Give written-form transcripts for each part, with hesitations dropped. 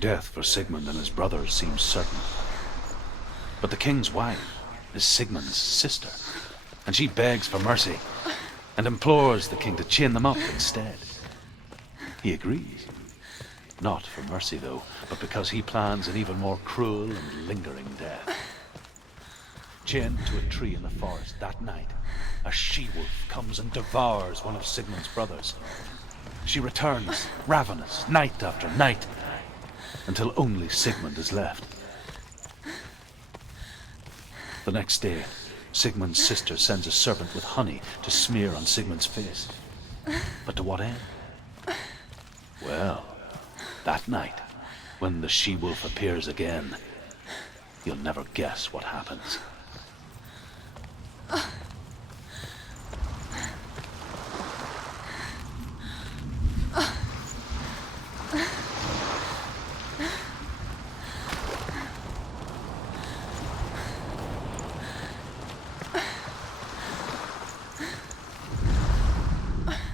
Death for Sigmund and his brothers seems certain. But the king's wife is Sigmund's sister, and she begs for mercy and implores the king to chain them up instead. He agrees. Not for mercy, though, but because he plans an even more cruel and lingering death. Chained to a tree in the forest that night, a she-wolf comes and devours one of Sigmund's brothers. She returns, ravenous, night after night, until only Sigmund is left. The next day, Sigmund's sister sends a serpent with honey to smear on Sigmund's face. But to what end? Well, that night, when the she-wolf appears again, you'll never guess what happens.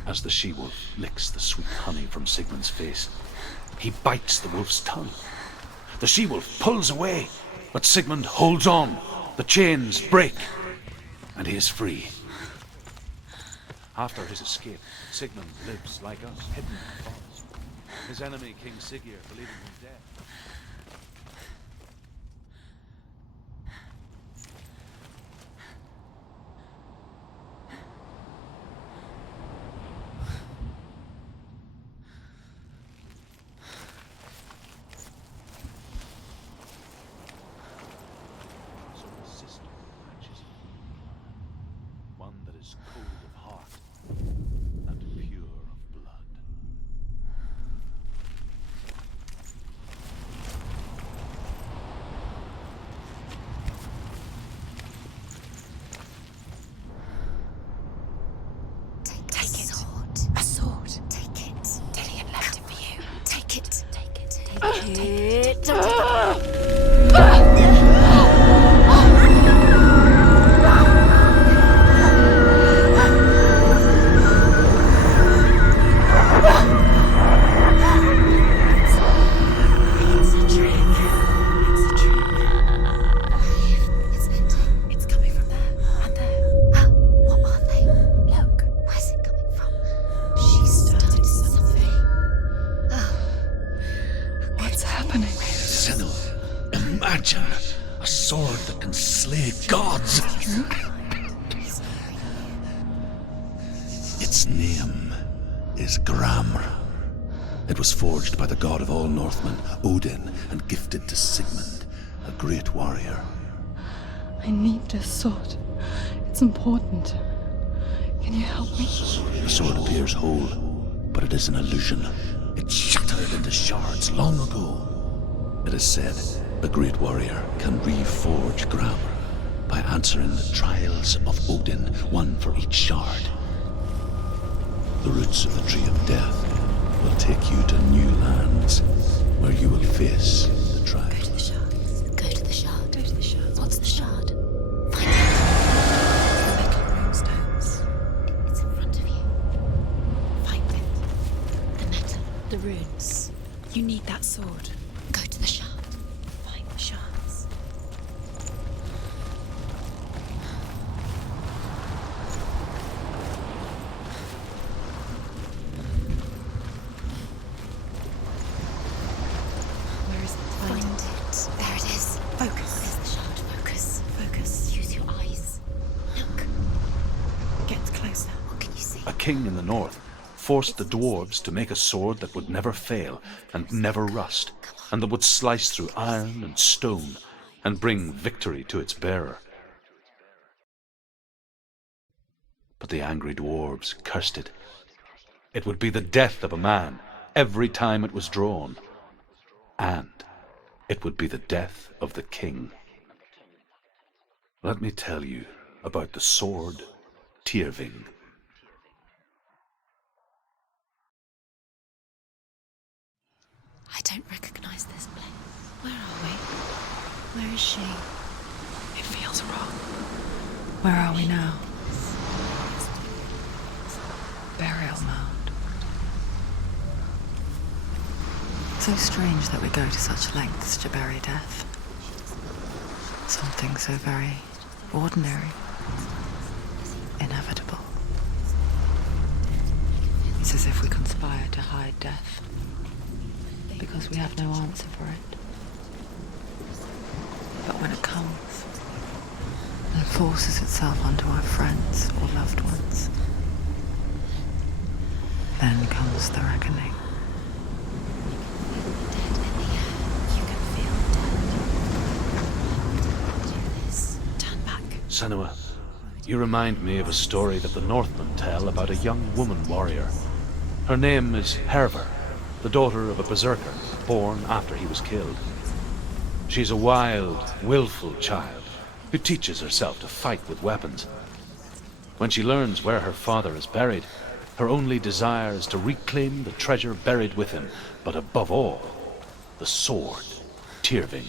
As the she-wolf licks the sweet honey from Sigmund's face, he bites the wolf's tongue. The she-wolf pulls away, but Sigmund holds on. The chains break, and he is free. After his escape, Sigmund lives like us, hidden in the forest. His enemy, King Siggeir, believing him dead. Cold of heart and pure of blood. Take it. A sword. Take it. Dillian left it for you. Take it. Take it. Take it. Imagine a sword that can slay gods. Its name is Gramr. It was forged by the god of all Northmen, Odin, and gifted to Sigmund, a great warrior. I need this sword. It's important. Can you help me? The sword appears whole, but it is an illusion. It shattered into shards long ago. It is said a great warrior can reforge Gramr by answering the trials of Odin, one for each shard. The roots of the Tree of Death will take you to new lands where you will face the trials. Go to the shard. Go to the shard. Go to the shard. What's the shard? Find it. The metal runestones. It's in front of you. Find it. The metal. The runes. You need that sword. Go to the shard. Find the shards. Where is it? Find it. There it is. Focus. Where's the shard? Focus. Focus. Use your eyes. Look. Get closer. What can you see? A king in the north forced the dwarves to make a sword that would never fail and never rust, and that would slice through iron and stone and bring victory to its bearer. But the angry dwarves cursed it. It would be the death of a man every time it was drawn, and it would be the death of the king. Let me tell you about the sword Tyrving. I don't recognize this place. Where are we? Where is she? It feels wrong. Where are we now? Burial mound. so strange that we go to such lengths to bury death. Something so very ordinary, inevitable. It's as if we conspire to hide death, because we have no answer for it. But when it comes, and forces itself onto our friends or loved ones, then comes the reckoning. Senua, you remind me of a story that the Northmen tell about a young woman warrior. Her name is Herver, the daughter of a berserker born after he was killed. She's a wild, willful child who teaches herself to fight with weapons. When she learns where her father is buried, her only desire is to reclaim the treasure buried with him, but above all, the sword, Tyrving.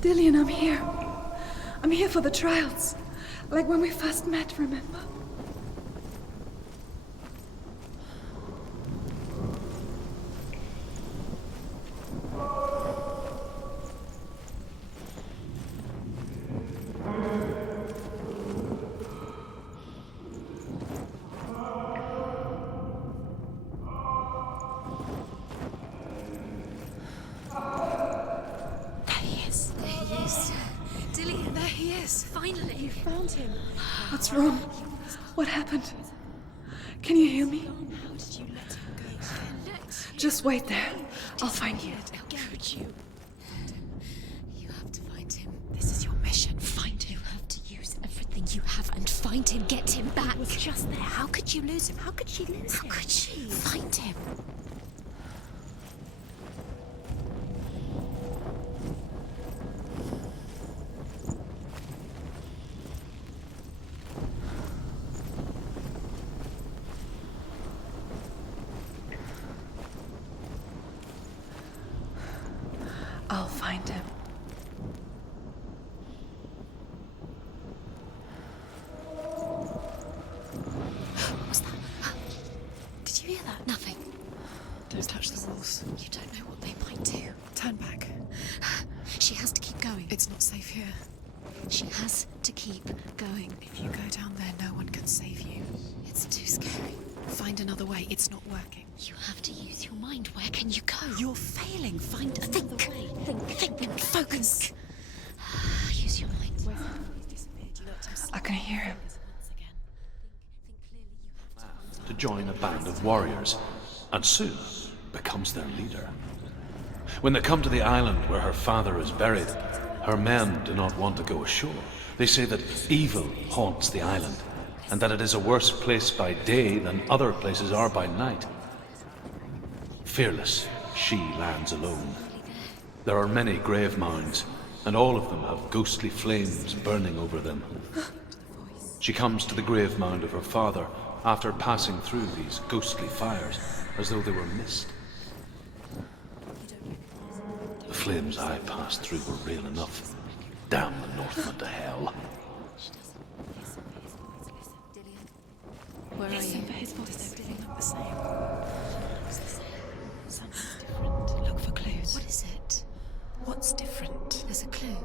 Dillian, I'm here. I'm here for the trials. Like when we first met, remember? What's wrong? What happened? Can you hear me? Just wait there. I'll find you. You have to find him. This is your mission. Find him. You have to use everything you have and find him. Get him back. He was just there. How could you lose him? How could she lose him? How could she? Find him. I'll find him. What was that? Did you hear that? Nothing. Don't touch the walls. You don't know what they might do. Turn back. She has to keep going. It's not safe here. She has to keep going. If you go down there, no one can save you. It's too scary. Find another way. It's not working. You have to use your mind. Where can you go? You're failing. Find another way. Think. Focus. Use your mind. I can hear him. To join a band of warriors, and soon becomes their leader. When they come to the island where her father is buried, her men do not want to go ashore. They say that evil haunts the island, and that it is a worse place by day than other places are by night. Fearless, she lands alone. There are many grave mounds, and all of them have ghostly flames burning over them. She comes to the grave mound of her father after passing through these ghostly fires, as though they were mist. The flames I passed through were real enough. Damn the Northmen to hell. Where are you? His voice look the same. Something's different. Look for clues. What is it? What's different? There's a clue.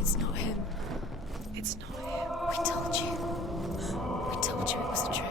It's not him. It's not him. We told you. We told you it was a trick.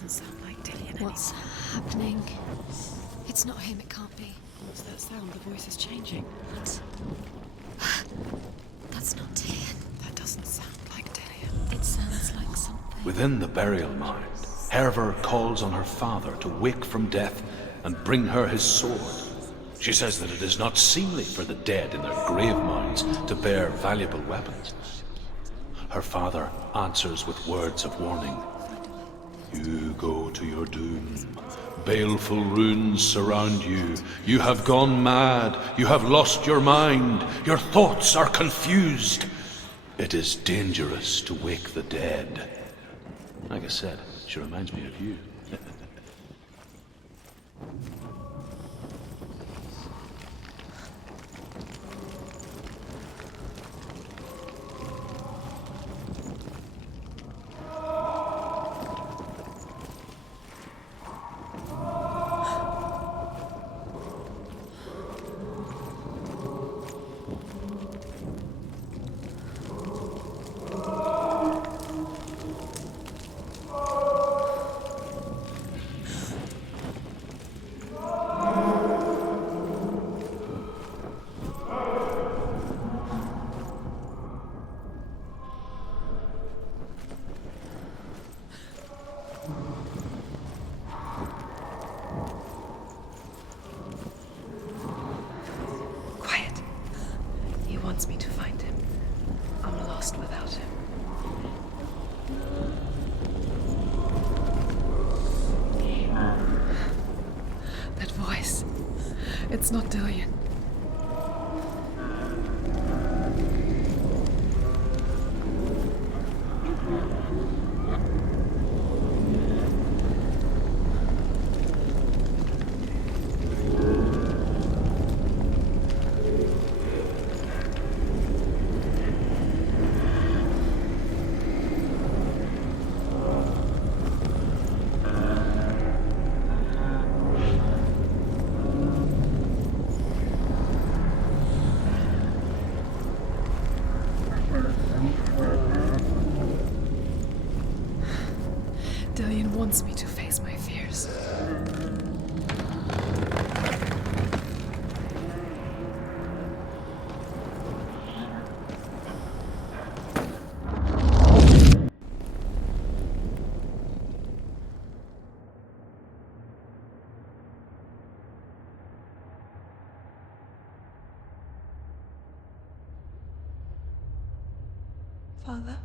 doesn't sound like Dillian What's happening? It's not him, it can't be. What's that sound? The voice is changing. What? That's not Dillian. That doesn't sound like Dillian. It sounds like something. Within the burial mound, Herver calls on her father to wake from death and bring her his sword. She says that it is not seemly for the dead in their grave mounds to bear valuable weapons. Her father answers with words of warning. You go to your doom. Baleful runes surround you. You have gone mad. You have lost your mind. Your thoughts are confused. It is dangerous to wake the dead. Like I said, she reminds me of you. Quiet. He wants me to find him. I'm lost without him. That voice. It's not Dillian. Dillian wants me to face my fears. Father?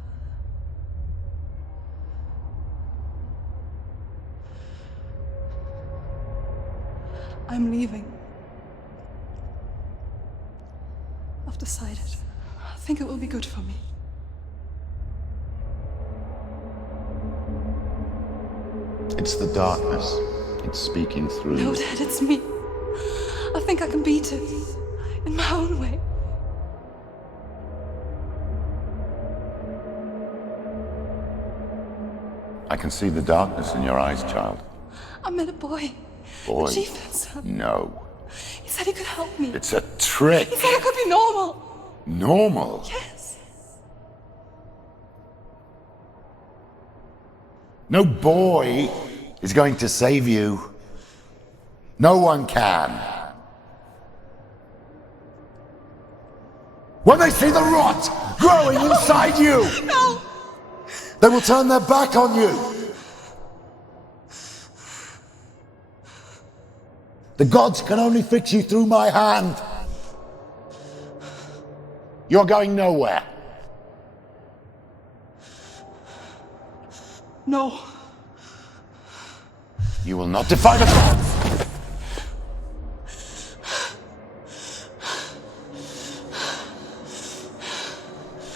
I'm leaving. I've decided. I think it will be good for me. It's the darkness. It's speaking through No, you. Dad, it's me. I think I can beat it. In my own way. I can see the darkness in your eyes, child. I met a boy. Boy. The chieftain's son. No. He said he could help me. It's a trick. He said I could be normal. Normal. Yes. No boy is going to save you. No one can. When they see the rot growing inside you, No! they will turn their back on you. The gods can only fix you through my hand. You're going nowhere. No. You will not defy the gods.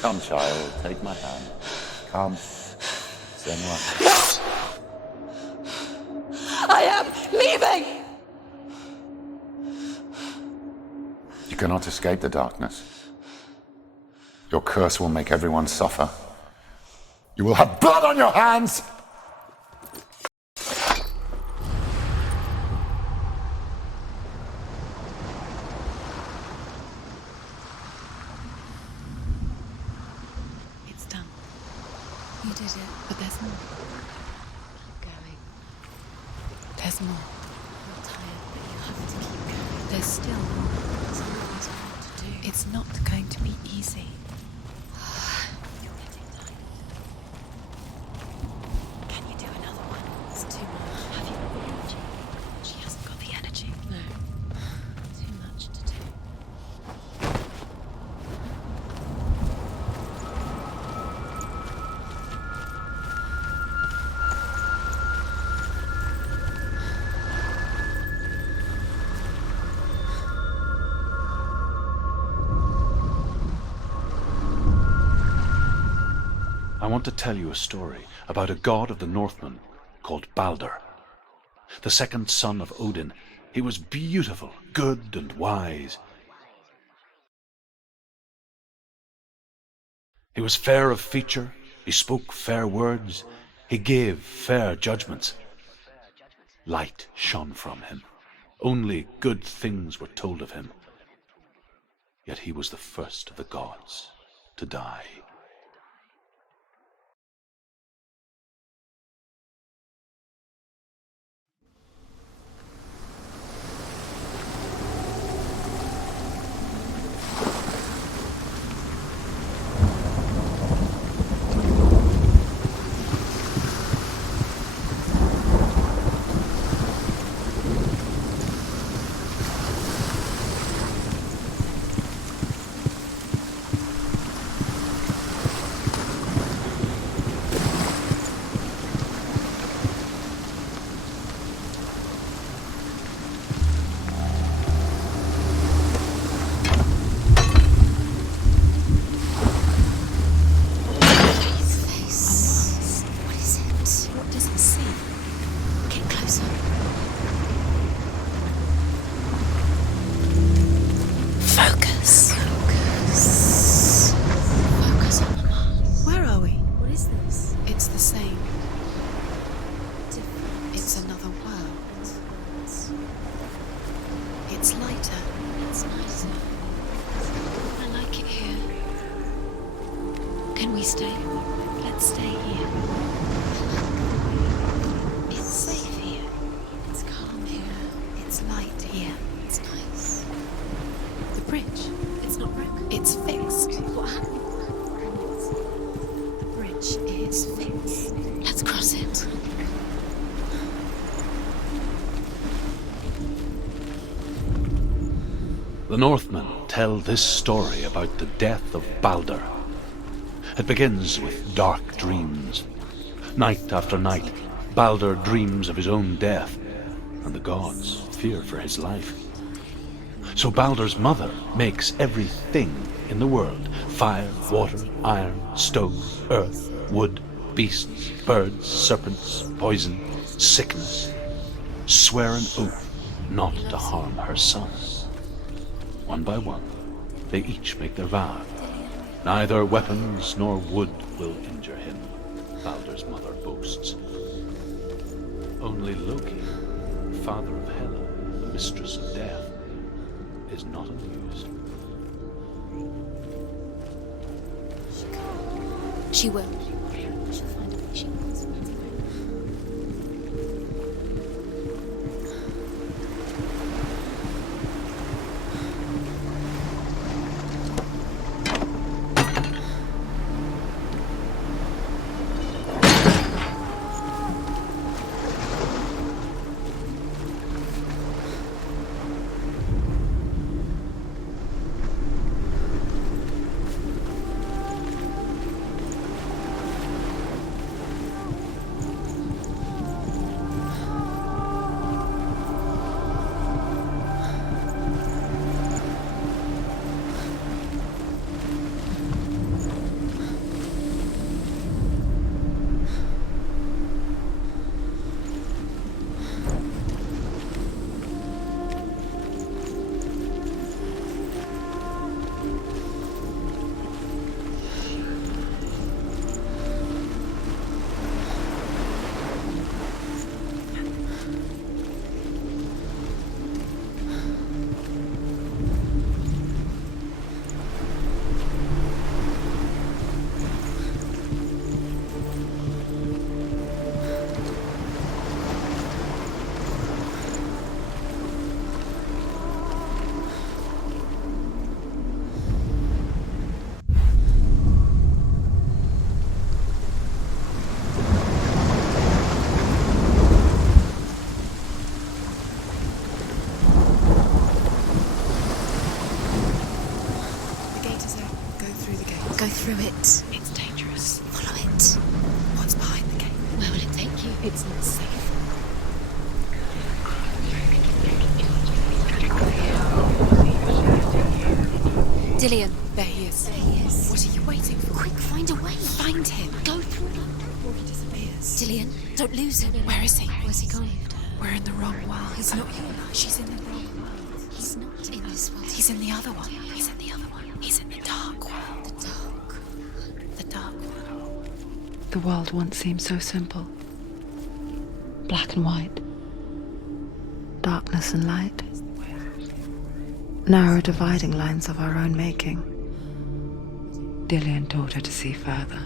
Come, child, take my hand. Come. Senua. I am leaving! You cannot escape the darkness. Your curse will make everyone suffer. You will have blood on your hands! It's done. You did it. But there's more. I'm going. There's more. I'm tired, but you have to keep going. There's still more. There's always more to do. It's not going to be easy. You're getting tired. Can you do another one? It's too much. Have you got the energy? She hasn't got the energy. No. Too much to do. I want to tell you a story about a god of the Northmen called Balder. The second son of Odin, he was beautiful, good, and wise. He was fair of feature, he spoke fair words, he gave fair judgments. Light shone from him. Only good things were told of him. Yet he was the first of the gods to die. Can we stay? Let's stay here. It's safe here. It's calm here. It's light here. It's nice. The bridge. It's not broken. It's fixed. What happened? The bridge is fixed. Let's cross it. The Northmen tell this story about the death of Balder. It begins with dark dreams. Night after night, Balder dreams of his own death, and the gods fear for his life. So Balder's mother makes everything in the world: fire, water, iron, stone, earth, wood, beasts, birds, serpents, poison, sickness, swear an oath not to harm her son. One by one, they each make their vow. Neither weapons nor wood will injure him, Balder's mother boasts. Only Loki, father of Hela, the mistress of death, is not amused. She will. She'll find a way. She wants me to. through it. It's dangerous. Follow it. What's behind the gate? Where will it take you? It's not safe. Dillian. There he is. There he is. What are you waiting for? Quick, find a way. Find him. Go through it. Before he disappears. Dillian, don't lose him. Where is he? Where's he gone? We're in the wrong world. He's not here. She's in the wrong world. He's not in this world. He's in the other one. He's in the other one. He's in the dark world. The dark. The dark world. The world once seemed so simple. Black and white. Darkness and light. Narrow dividing lines of our own making. Dillian taught her to see further.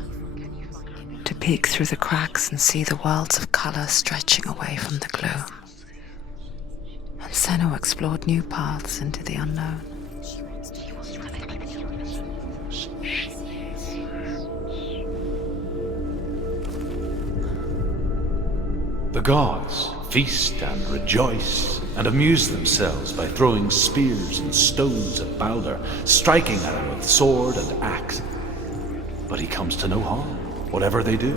To peek through the cracks and see the worlds of colour stretching away from the gloom. And Senna explored new paths into the unknown. The gods feast and rejoice and amuse themselves by throwing spears and stones at Balder, striking at him with sword and axe. But he comes to no harm, whatever they do.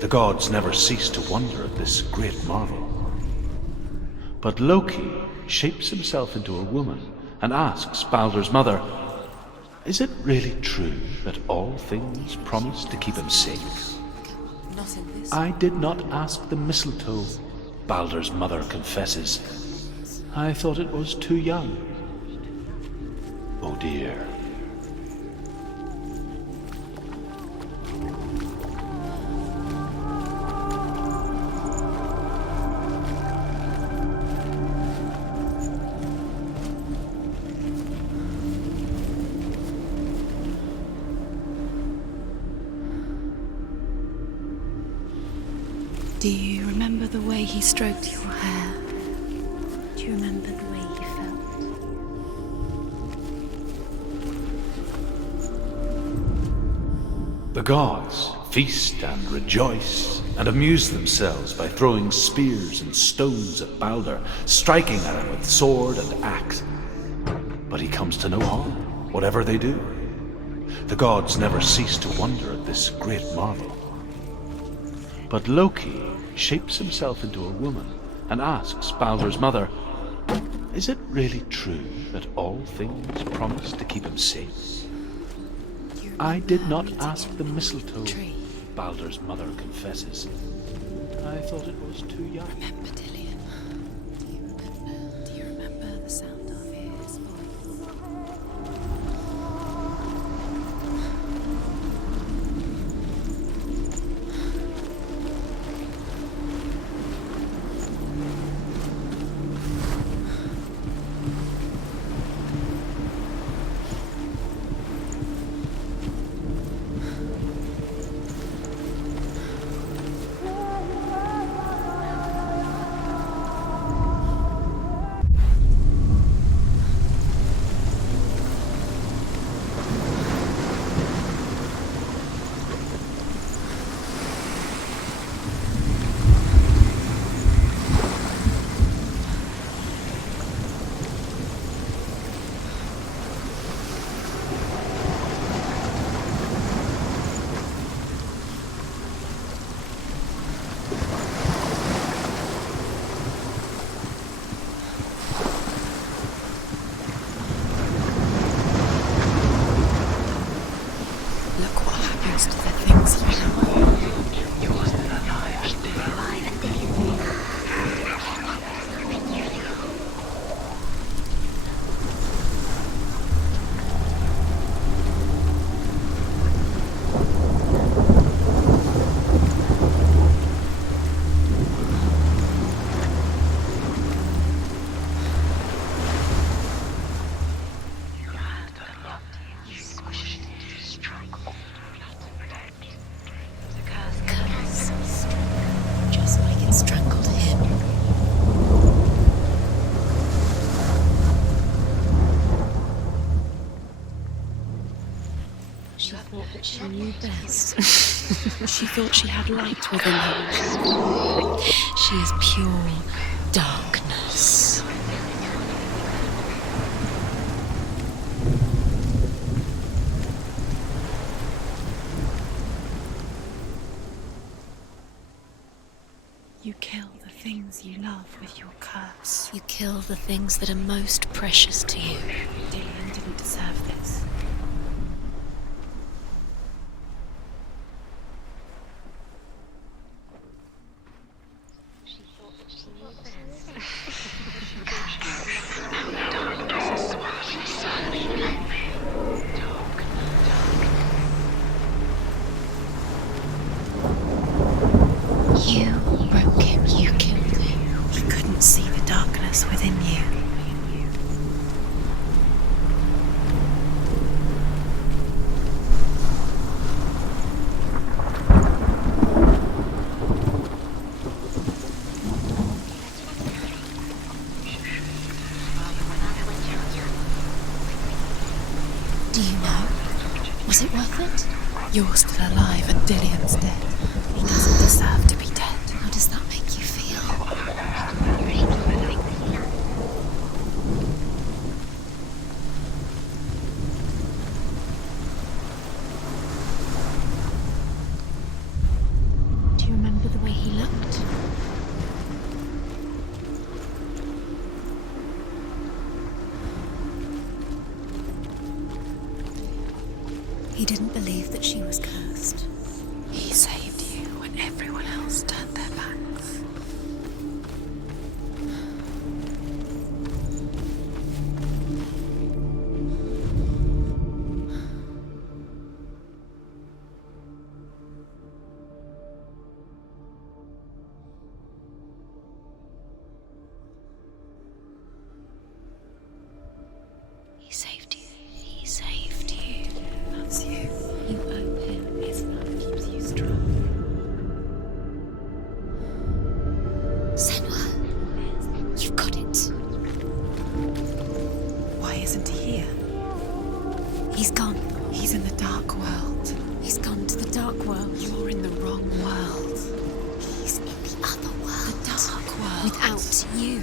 The gods never cease to wonder at this great marvel. But Loki shapes himself into a woman and asks Balder's mother, "Is it really true that all things promise to keep him safe?" Not in this. "I did not ask the mistletoe," Balder's mother confesses. "I thought it was too young." Oh dear. Do you remember the way he stroked your hair? Do you remember the way he felt? The gods feast and rejoice and amuse themselves by throwing spears and stones at Balder, striking at him with sword and axe. But he comes to no harm, whatever they do. The gods never cease to wonder at this great marvel. But Loki shapes himself into a woman and asks Balder's mother, "Is it really true that all things promise to keep him safe?" "I did not ask the mistletoe," Balder's mother confesses. "I thought it was too young." Remember, Dillian. Do you remember the sound of his voice? Look what happens to the things you love. You're still alive, Just like it strangled him. She thought that she knew best. She thought she had light within her. She is pure darkness. love with your curse. You kill the things that are most precious to you. Dillian didn't deserve this. You broke him. You killed him. He couldn't see the darkness within you. Do you know? Was it worth it? You're still alive and Dillian's dead. He doesn't deserve to be dead. How does that make you feel? Do you remember the way he looked? He didn't believe that she was cursed. He saved you when everyone else turned their backs. He saved you. He saved you. That's you. You owe him. His love keeps you strong. Senua, you've got it. Why isn't he here? He's gone. He's in the dark world. He's gone to the dark world. You're in the wrong world. He's in the other world. The dark world. Without you.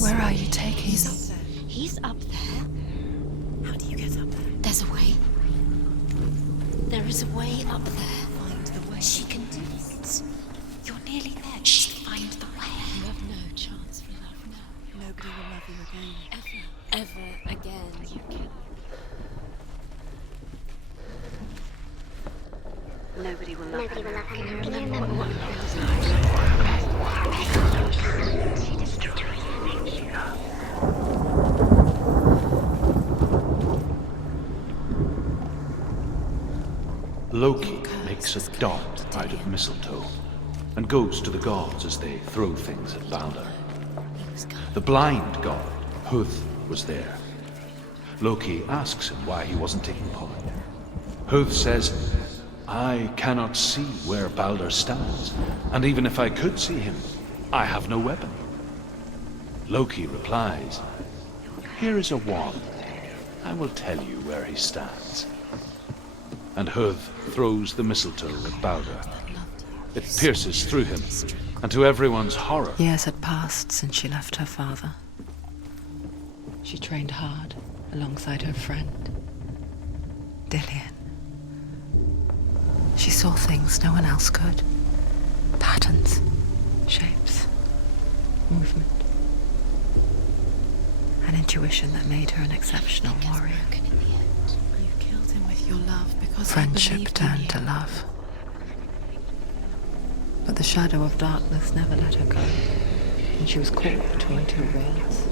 Where are you taking us? He's up there. How do you get up there? There's a way. There is a way up there. Find the way. She can do it. You're nearly there. Just find the way. You have no chance for love now. Nobody will love you again. Ever again. You can. Nobody will love you. Can you remember what it feels like? She destroys Loki makes a dart out of mistletoe and goes to the gods as they throw things at Balder. The blind god, Huth, was there. Loki asks him why he wasn't taking part. Huth says, I cannot see where Balder stands, and even if I could see him, I have no weapon. Loki replies, here is a wand. I will tell you where he stands. And Huth throws the mistletoe at Balder. It pierces through him, and to everyone's horror, Years had passed since she left her father. She trained hard alongside her friend, Dillian. She saw things no one else could. Patterns, shapes, movement. An intuition that made her an exceptional warrior. You killed him with your love because Friendship turned to love. But the shadow of darkness never let her go, and she was caught between two worlds.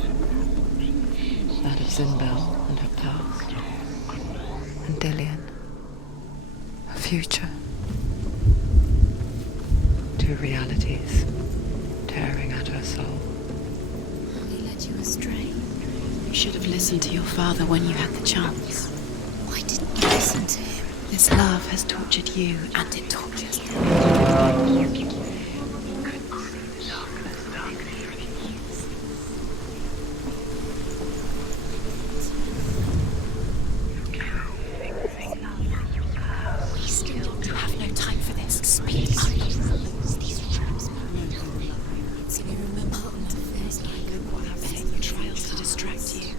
That of Zinbel and her past, and Dillian, her future. Two realities tearing at her soul. He led you astray. You should have listened to your father when you had the chance. Why didn't you listen to him? This love has tortured you, and it tortures you. You have no time for this. Speak up. These traps. It's you remember feels like what happened in trials to distract you.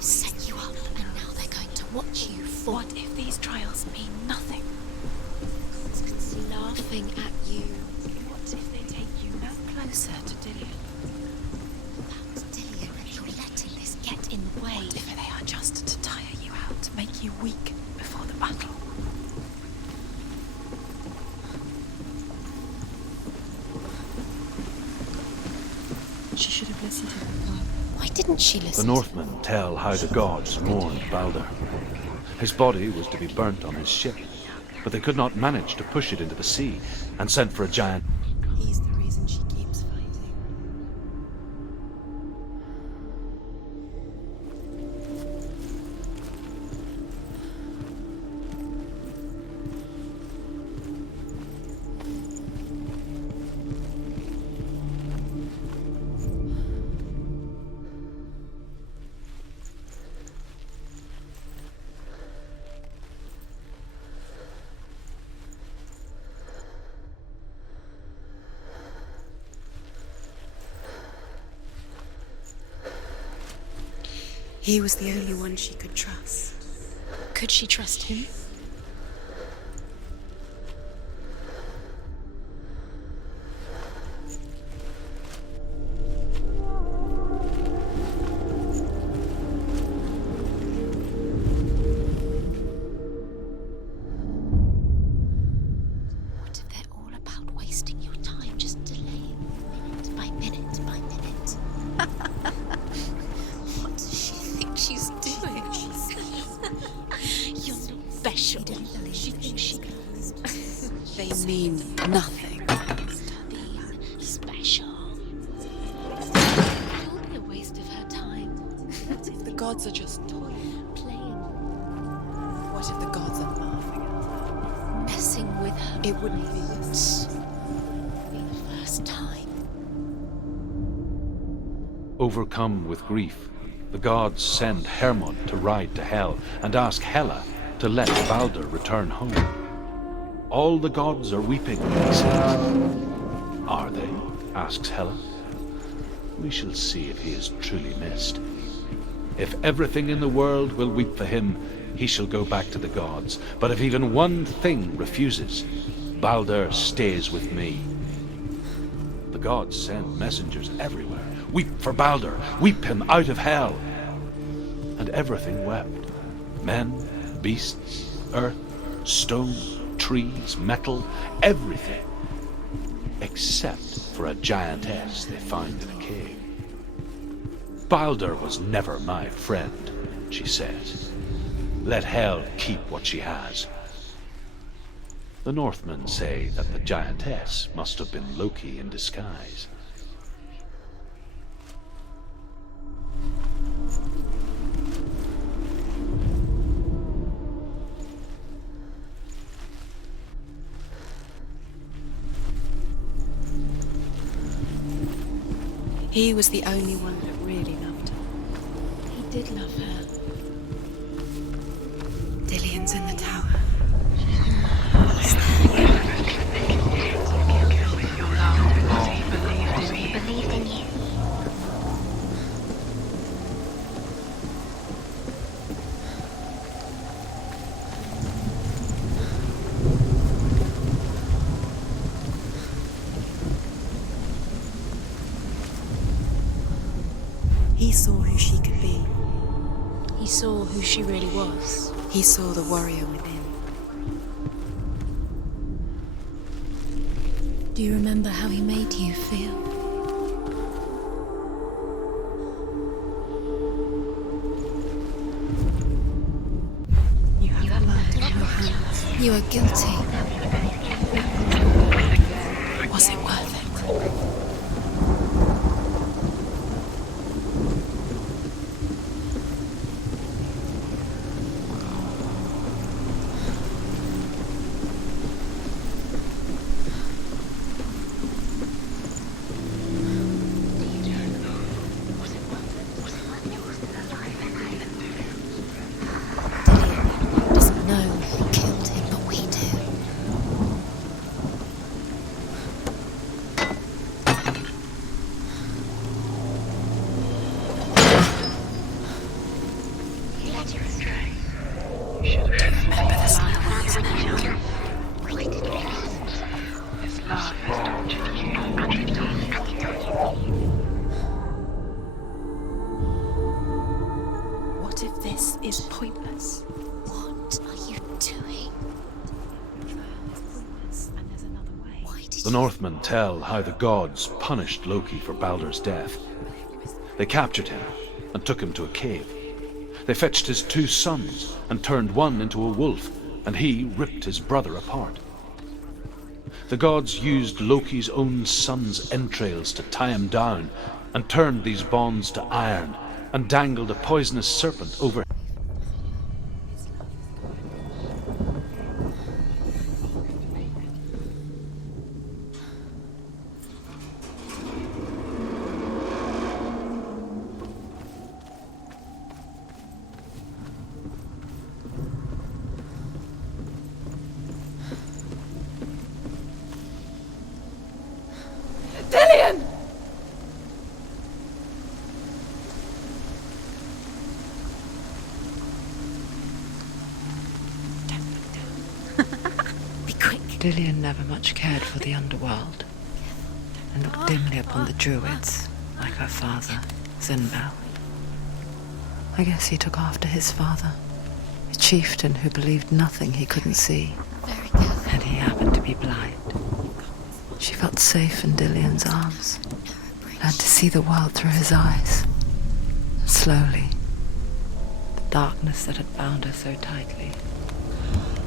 Set you up, and now they're going to watch you fall. What if these trials mean nothing? Laughing at you. What if they take you no closer to Dillian? About Dillian, you're letting this get in the way. What if they are just to tire you out, to make you weak before the battle? She should have listened to her father. Why didn't she listen? The Northmen tell how the gods mourned Balder. His body was to be burnt on his ship, but they could not manage to push it into the sea, and sent for a giant. He's the reason she keeps fighting. He was the only one she could trust. Could she trust him? What if they're all about wasting your time, just delaying minute by minute by minute? What does she think she's doing? You're not special. She thinks she knows. They mean nothing. Being special. It'll be a waste of her time. What if the gods are just toying, playing? What if the gods are laughing at her? Messing with her. It wouldn't be this. Be the first time. Overcome with grief, the gods send Hermod to ride to Hell and ask Hela to let Balder return home. All the gods are weeping, he says. Are they? Asks Hela. We shall see if he is truly missed. If everything in the world will weep for him, he shall go back to the gods. But if even one thing refuses, Balder stays with me. The gods send messengers everywhere. Weep for Balder, weep him out of Hell. And everything wept. Men, beasts, earth, stone, trees, metal, everything. Except for a giantess they found in a cave. Balder was never my friend, she says. Let Hel keep what she has. The Northmen say that the giantess must have been Loki in disguise. He was the only one that really loved her. He did love her. Dillian's in the tower. He's there. He believed in you. He saw who she could be. He saw who she really was. He saw the warrior within. Do you remember how he made you feel? You have blood in your hands. You are guilty. Was it worth it? Doesn't know who killed him, but we do. Remember the silence now. What if this is pointless? What are you doing? And there's another way. Why did The Northmen tell how the gods punished Loki for Baldur's death. They captured him and took him to a cave. They fetched his 2 sons and turned one into a wolf, and he ripped his brother apart. The gods used Loki's own son's entrails to tie him down and turned these bonds to iron and dangled a poisonous serpent over. Dillion! Be quick. Dillion never much cared for the underworld and looked dimly upon the druids, like her father, Zinbel. I guess he took after his father, a chieftain who believed nothing he couldn't see, Very careful. and he happened to be blind. She felt safe in Dillion's arms, learned to see the world through his eyes. Slowly, the darkness that had bound her so tightly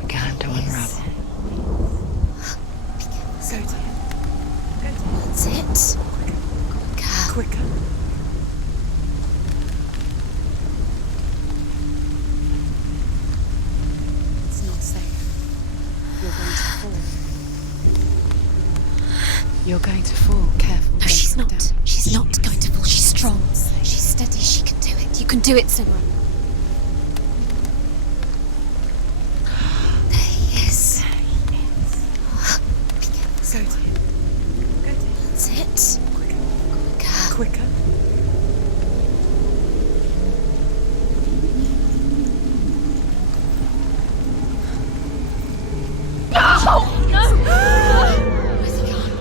began to unravel. Go to him. That's it. Quicker. Quicker. It's not safe. You're going to fall. You're going to fall. Careful. No, she's don't not. go down. She's not going to fall. She's strong. She's steady. She can do it. You can do it, Sinra. There he is. Go to him. Go to him. That's it. Quicker. Quicker.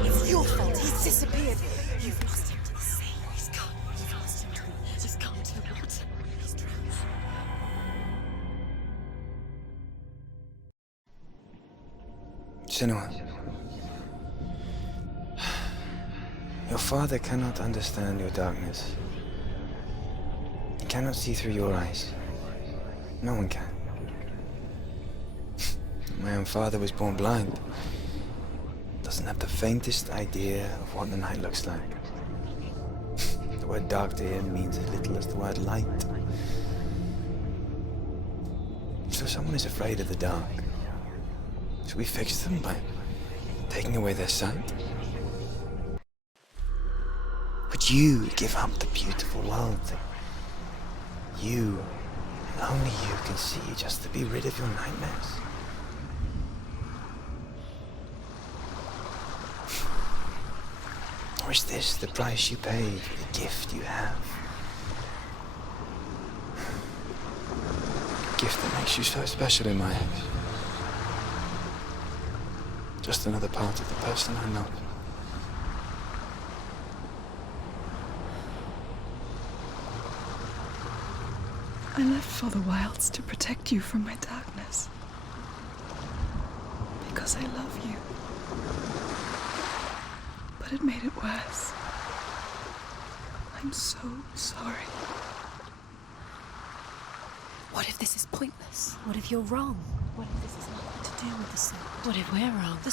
It's your fault. He's disappeared. You've lost him to the sea. He's gone. You've lost him to the... He's gone to the water. He's drowned. Senua, your father cannot understand your darkness. He cannot see through your eyes. No one can. My own father was born blind. Doesn't have the faintest idea of what the night looks like. The word dark to him means as little as the word light. So someone is afraid of the dark. Should we fix them by taking away their sight? Would you give up the beautiful world that you, and only you, can see just to be rid of your nightmares? Or is this the price you pay for the gift you have? A gift that makes you so special in my eyes. Just another part of the person I know. I left for the wilds to protect you from my darkness. Because I love you. But it made it worse. I'm so sorry. What if this is pointless? What if you're wrong? What if this has nothing to do with the sword? What if we're wrong? The